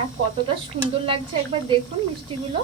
আর কতটা সুন্দর লাগছে একবার দেখুন মিষ্টিগুলো।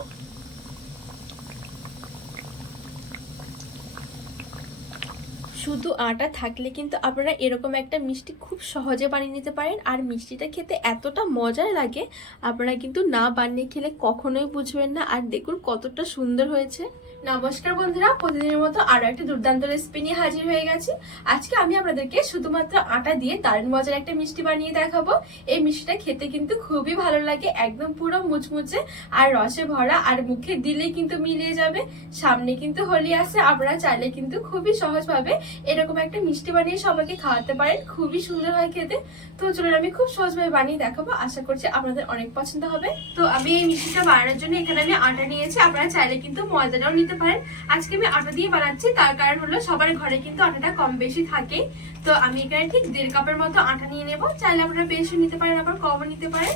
শুধু আটা থাকলে কিন্তু আপনারা এরকম একটা মিষ্টি খুব সহজে বানিয়ে নিতে পারেন। আর মিষ্টিটা খেতে এতটা মজার লাগে, আপনারা কিন্তু না বানিয়ে খেলে কখনোই বুঝবেন না। আর দেখুন কতটা সুন্দর হয়েছে। নমস্কার বন্ধুরা, প্রতিদিনের মতো আরও একটা দুর্দান্ত রেসিপি নিয়ে হাজির হয়ে গেছি। আজকে আমি আপনাদেরকে শুধুমাত্র আটা দিয়ে দারুণ মজার একটা মিষ্টি বানিয়ে দেখাবো। এই মিষ্টিটা খেতে কিন্তু খুবই ভালো লাগে, একদম পুরো মুচমুচে আর রসে ভরা আর মুখে দিলেই কিন্তু মিলিয়ে যাবে। সামনে কিন্তু হোলি আসে আপনারা চাইলে কিন্তু খুবই সহজভাবে এরকম একটা মিষ্টি বানিয়ে সবাইকে খাওয়াতে পারেন। খুবই সুন্দর হয় খেতে। তো চলুন আমি খুব সহজভাবে বানিয়ে দেখাবো। আশা করছি আপনাদের অনেক পছন্দ হবে। তো আমি এই মিষ্টিটা বানানোর জন্য এখানে আমি আটা নিয়েছি। আপনারা চাইলে কিন্তু ময়দাটাও নিতে পারেন। আজকে আমি আটা দিয়ে বানাচ্ছি। তার কারণ হলো সবার ঘরে কিন্তু আটাটা কম বেশি থাকে। তো আমি এখানে ঠিক দেড় কাপের মতো আটা নিয়ে নেব। চাইলে আপনারা বেশি নিতে পারেন, আবার কমও নিতে পারেন।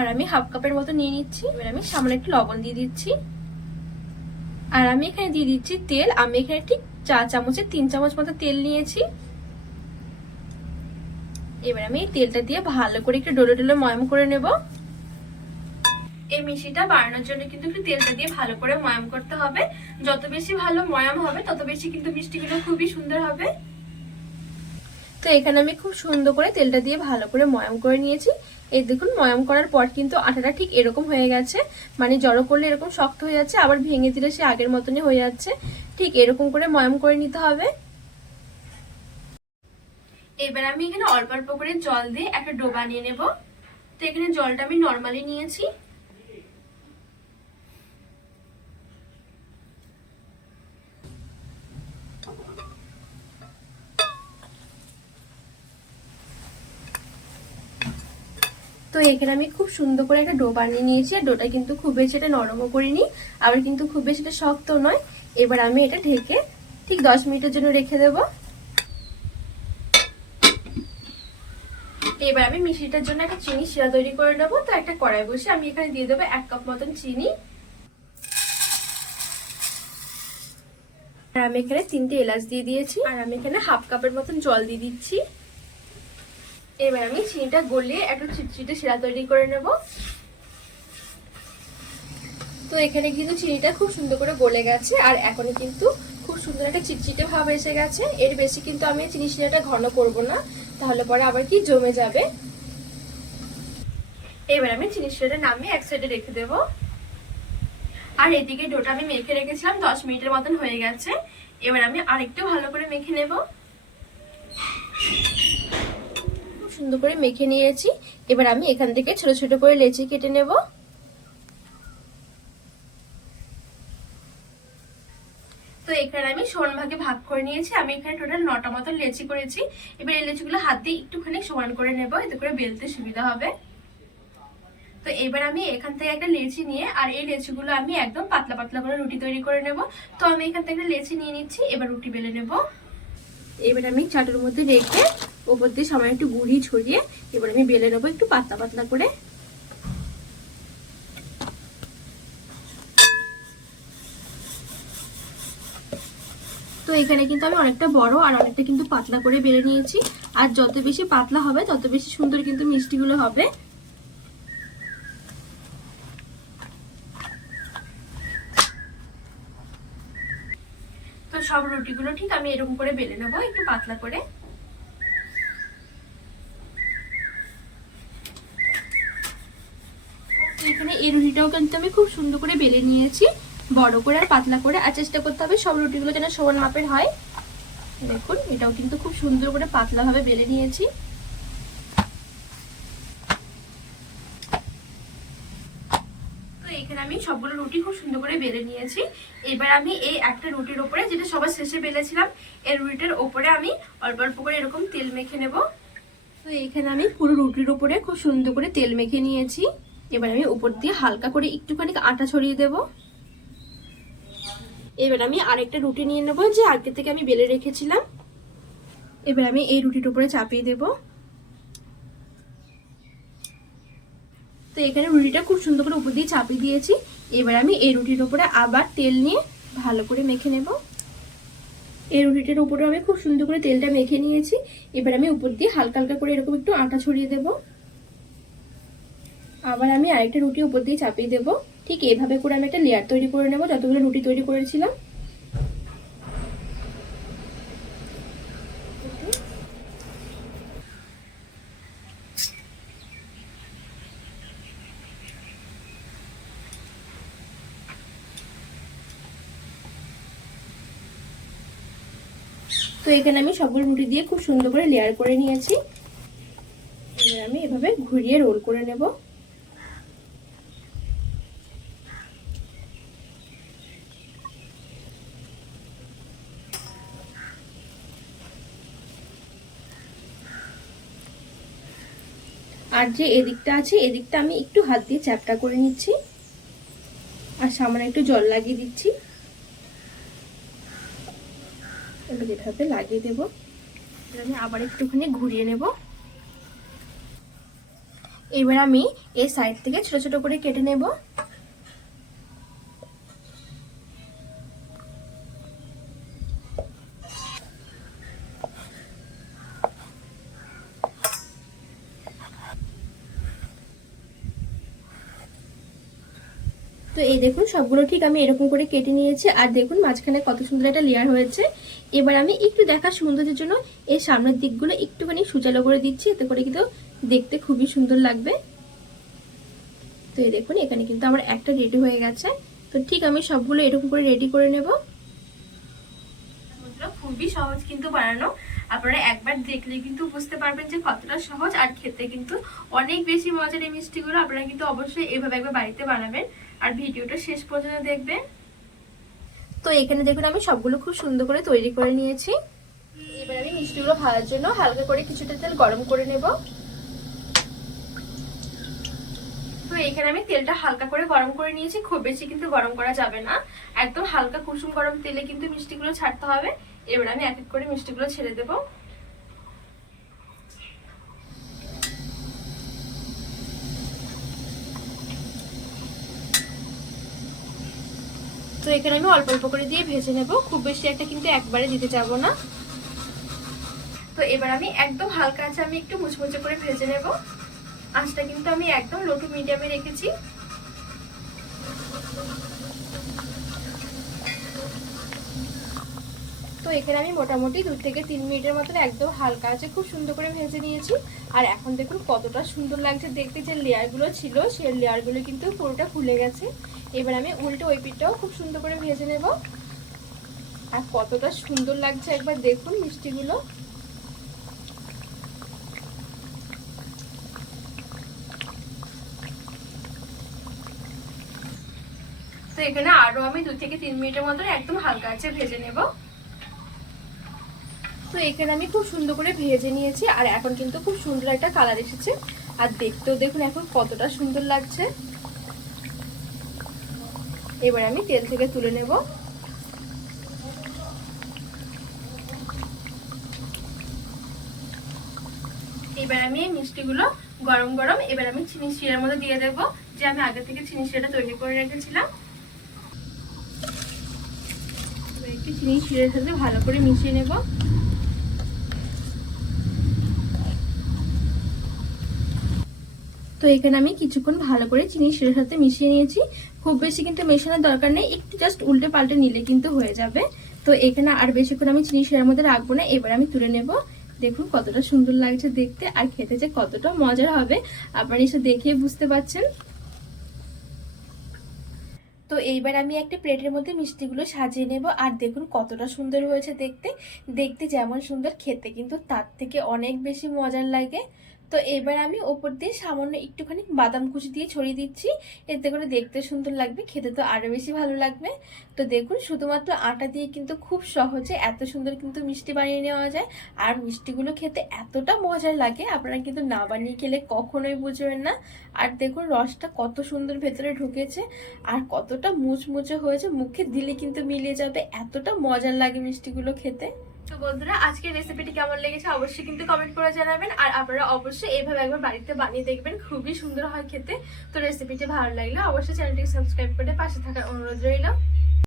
আর আমি হাফ কাপের মতো নিয়ে নিচ্ছি। এবার আমি সামনে একটু লবণ দিয়ে দিচ্ছি। আর আমি এখানে দিয়ে দিচ্ছি তেল। আমি এখানে ঠিক চা চামচের তিন চামচ মতো তেল নিয়েছি। এবার আমি তেলটা দিয়ে ভালো করে একটু ডোলে ডোলে ময়াম করে নেব। এই মিষ্টিটা বানানোর জন্য কিন্তু একটু তেলটা দিয়ে ভালো করে ময়াম করতে হবে। যত বেশি ভালো ময়াম হবে, তত বেশি কিন্তু মিষ্টিগুলো খুবই সুন্দর হবে। তো এখানে আমি খুব সুন্দর করে তেলটা দিয়ে ভালো করে ময়াম করে নিয়েছি। এই দেখুন, ময়াম করার পর কিন্তু আটাটা ঠিক এরকম হয়ে গেছে। মানে জড়ো করলে এরকম শক্ত হয়ে যাচ্ছে, আবার ভেঙে দিলে সে আগের মতনই হয়ে যাচ্ছে। ঠিক এরকম করে ময়াম করে নিতে হবে। এবার আমি এখানে অল্প অল্প করে জল দিয়ে একটা ডো বানিয়ে নেব। তো এখানে জলটা আমি নর্মালি নিয়েছি। এখানে আমি খুব সুন্দর করে একটা ডো বানিয়ে নিয়েছি, আর ডোটা কিন্তু খুব বেশি এটা নরমও করিনি, আবার কিন্তু খুব বেশি এটা শক্ত নয়। এবার আমি এটা ঢেকে ঠিক দশ মিনিটের জন্য রেখে দেব। এবার আমি মিষ্টিটার জন্য একটা চিনি শিরা তৈরি করে নেব, তো একটা কড়াই বসে আমি এখানে দিয়ে দেবো এক কাপ মতন চিনি। আর আমি এখানে তিনটে এলাচ দিয়ে দিয়েছি, আর আমি এখানে হাফ কাপের মতন জল দিয়ে দিচ্ছি। এবার আমি চিনিটা গলিয়ে একটু চিটচিটে শিরা তৈরি করে নেব। তো এখানে কিন্তু চিনিটা খুব সুন্দর করে গলে গেছে আর এখন কিন্তু খুব সুন্দর একটা চিটচিটে ভাব এসে গেছে। এর বেশি কিন্তু আমি চিনি শিরাটা ঘন করব না, তাহলে পরে আবার কি জমে যাবে। এবার আমি চিনি শিরাটা নামিয়ে এক সাইডে রেখে দেব। আর এদিকে ডোটা আমি মেখে রেখেছিলাম, দশ মিনিটের মতন হয়ে গেছে। এবার আমি আরেকটু ভালো করে মেখে নেব। সুন্দর করে মেখে নিয়েছি। এবার আমি এখান থেকে ছোট ছোট করে লেচি কেটে নেব। তো এখানে আমি সমান ভাগে ভাগ করে নিয়েছি। আমি এখানে টোটাল নটা মতন লেচি করেছি। এবার এই লেচিগুলো হাত একটুখানি সমান করে নেব, এতে করে বেলতে সুবিধা হবে। তো এবার আমি এখান থেকে একটা লেচি নিয়ে, আর এই লেচিগুলো আমি একদম পাতলা পাতলা করে রুটি তৈরি করে নেব। তো আমি এখান থেকে লেচি নিয়ে নিচ্ছি, এবার রুটি বেলে নেব। এবার আমি চাটুর মধ্যে রেখে ওপর দিয়ে সামান্য একটু গুড়ি ছড়িয়ে এবার আমি বেলে নেব একটু পাতলা পাতলা করে তো এখানে কিন্তু আমি অনেকটা বড় আর অনেকটা কিন্তু পাতলা করে বেড়ে নিয়েছি। আর যত বেশি পাতলা হবে, তত বেশি সুন্দর কিন্তু মিষ্টিগুলো হবে। তো সব রুটিগুলো ঠিক আমি এরকম করে বেলে নেব, একটু পাতলা করে। এখানে এই রুটিটাও কিন্তু আমি খুব সুন্দর করে বেলে নিয়েছি। বড় করে আর পাতলা করে। আর চেষ্টা করতে হবে সব রুটিগুলো যেন সমান মাপের হয়। দেখুন, এটাও কিন্তু খুব সুন্দর করে পাতলা ভাবে বেলে নিয়েছি। তো এখানে আমি সবগুলো রুটি খুব সুন্দর করে বেলে নিয়েছি। এবার আমি এই একটা রুটির ওপরে, যেটা সবার শেষে বেলেছিলাম, এই রুটিটার ওপরে আমি অল্প অল্প করে এরকম তেল মেখে নেব। তো এখানে আমি পুরো রুটির ওপরে খুব সুন্দর করে তেল মেখে নিয়েছি। এবার আমি উপর দিয়ে হালকা করে একটুখানি আটা ছড়িয়ে দেব। এবার আমি আরেকটা রুটি নিয়ে নেব, যে আগে থেকে আমি বেলে রেখেছিলাম। এবার আমি এই রুটির উপরে চাপিয়ে দেব। তো এখানে রুটিটা খুব সুন্দর করে উপর দিয়ে চাপিয়ে দিয়েছি। এবার আমি এই রুটির উপরে আবার তেল নিয়ে ভালো করে মেখে নেব। এই রুটিটার উপরে আমি খুব সুন্দর করে তেলটা মেখে নিয়েছি। এবার আমি উপর দিয়ে হালকা হালকা করে এরকম একটু আটা ছড়িয়ে দেব। আবার আমি আরেকটা রুটি উপর দিয়ে চাপিয়ে দেব। ঠিক এভাবে করে আমি একটা লেয়ার তৈরি করে নেব, যতগুলো রুটি তৈরি করেছিলাম। তো এখানে আমি সবগুলো রুটি দিয়ে খুব সুন্দর করে লেয়ার করে নিয়েছি। আমি এভাবে ঘুরিয়ে রোল করে নেব। আর যে এদিকটা আছে, এদিকটা আমি একটু হাত দিয়ে চ্যাপটা করে নিচ্ছি। আর সামনে একটু জল লাগিয়ে দিচ্ছি। এভাবে লাগিয়ে দেব আমি আবার একটুখানি ঘুরিয়ে নেব। এবার আমি এই সাইড থেকে ছোট ছোট করে কেটে নেব। তো এই দেখুন, সবগুলো ঠিক আমি এরকম করে কেটে নিয়েছি। আর দেখুন, মাঝখানে কত সুন্দর একটা লেয়ার হয়েছে। এবার আমি একটু দেখার সৌন্দর্যের জন্য এই সামনের দিকগুলো একটুখানি সুচালো করে দিচ্ছি। এতে করে কিন্তু দেখতে খুবই সুন্দর লাগবে। তো এই দেখুন, এখানে কিন্তু আমার একটা রেডি হয়ে গেছে। তো ঠিক আমি সবগুলো এরকম করে রেডি করে নেব। খুবই সহজ কিন্তু বানানো। আপনারা একবার দেখলে কিন্তু বুঝতে পারবেন যে কতটা সহজ আর খেতে কিন্তু অনেক বেশি মজার এই মিষ্টিগুলো আপনারা কিন্তু অবশ্যই এভাবে একবার বাড়িতে বানাবেন। আর ভিডিওটা শেষ পর্যন্ত দেখবেন। তো এখানে দেখুন আমি সবগুলো খুব সুন্দর করে তৈরি করে নিয়েছি। এবার আমি মিষ্টিগুলো ভাজার জন্য হালকা করে কিছুটা তেল গরম করে নেব। তো এখানে আমি তেলটা হালকা করে গরম করে নিয়েছি। খুব বেশি কিন্তু গরম করা যাবে না। একদম হালকা কুসুম গরম তেলে কিন্তু মিষ্টিগুলো ছাড়তে হবে। এবার আমি এক এক করে মিষ্টিগুলো ছেড়ে দেবো। তো এখানে আমি অল্প অল্প করে দিয়ে ভেজে নেব। খুব বেশি একটা কিন্তু একবারে দিতে যাব না। তো এবার আমি একদম হালকা আছে আমি একটু মুচমুচে করে ভেজে নেব। আঁচটা কিন্তু আমি একদম লো টু মিডিয়ামে রেখেছি। এখানে আমি মোটামুটি দু থেকে তিন মিনিটের মতন একদম হালকা আছে, খুব সুন্দর করে ভেজে নিয়েছি। আর এখন দেখুন কতটা সুন্দর লাগছে দেখতে, যে লেয়ারগুলো ছিল সেই লেয়ারগুলো কিন্তু পুরোটা ফুলে গেছে। এবার আমি উল্টো ওই পিঠটাও খুব সুন্দর করে ভেজে নেব। আর কতটা সুন্দর লাগছে একবার দেখুন মিষ্টিগুলো। তো এখানে আরও আমি দু থেকে তিন মিনিটের মতন একদম হালকা আছে ভেজে নেব। তো এখানে আমি খুব সুন্দর করে ভেজে নিয়েছি, আর এখন কিন্তু খুব সুন্দর একটা কালার এসেছে। আর দেখতেও দেখুন এখন কতটা সুন্দর লাগছে। এবার আমি তেল থেকে তুলে নেব। এবার আমি এই মিষ্টিগুলো গরম গরম, এবার আমি চিনি শিরার মধ্যে দিয়ে দেব, যে আমি আগে থেকে চিনি শিরাটা তৈরি করে রেখেছিলাম। একটু চিনি শিরের সাথে ভালো করে মিশিয়ে নেব। তো এখানে আমি কিছুক্ষণ ভালো করে চিনি শিরের সাথে মিশিয়ে নিয়েছি। খুব বেশি কিন্তু মেশানোর দরকার নেই, একটু জাস্ট উল্টে পাল্টে নিলে কিন্তু হয়ে যাবে। তো এখানে আর বেশিক্ষণ আমি চিনি শিরার মধ্যে রাখব না, এবার আমি তুলে নেব। দেখুন কতটা সুন্দর লাগছে দেখতে আর খেতে যে কতটা মজার হবে, আপনারা এসে দেখিয়ে বুঝতে পারছেন। তো এইবার আমি একটা প্লেটের মধ্যে মিষ্টিগুলো সাজিয়ে নেব, আর দেখুন কতটা সুন্দর হয়েছে দেখতে। দেখতে যেমন সুন্দর, খেতে কিন্তু তার থেকে অনেক বেশি মজার লাগে। তো এবার আমি ওপর দিয়ে সামান্য একটুখানি বাদাম কুচি দিয়ে ছড়িয়ে দিচ্ছি। এতে করে দেখতে সুন্দর লাগবে, খেতে তো আরও বেশি ভালো লাগবে। তো দেখুন, শুধুমাত্র আটা দিয়ে কিন্তু খুব সহজে এত সুন্দর কিন্তু মিষ্টি বানিয়ে নেওয়া যায়। আর মিষ্টিগুলো খেতে এতটা মজার লাগে, আপনারা কিন্তু না বানিয়ে খেলে কখনোই বুঝবেন না। আর দেখুন, রসটা কত সুন্দর ভেতরে ঢুকেছে আর কতটা মুচমুচে হয়েছে, মুখে দিলে কিন্তু মিলিয়ে যাবে। এতটা মজার লাগে মিষ্টিগুলো খেতে। তো বন্ধুরা, আজকের রেসিপিটি কেমন লেগেছে অবশ্যই কিন্তু কমেন্ট করে জানাবেন। আর আপনারা অবশ্যই এইভাবে একবার বাড়িতে বানিয়ে দেখবেন, খুবই সুন্দর হয় খেতে। তো রেসিপিটি ভালো লাগলে অবশ্যই চ্যানেলটিকে সাবস্ক্রাইব করে পাশে থাকার অনুরোধ রইল।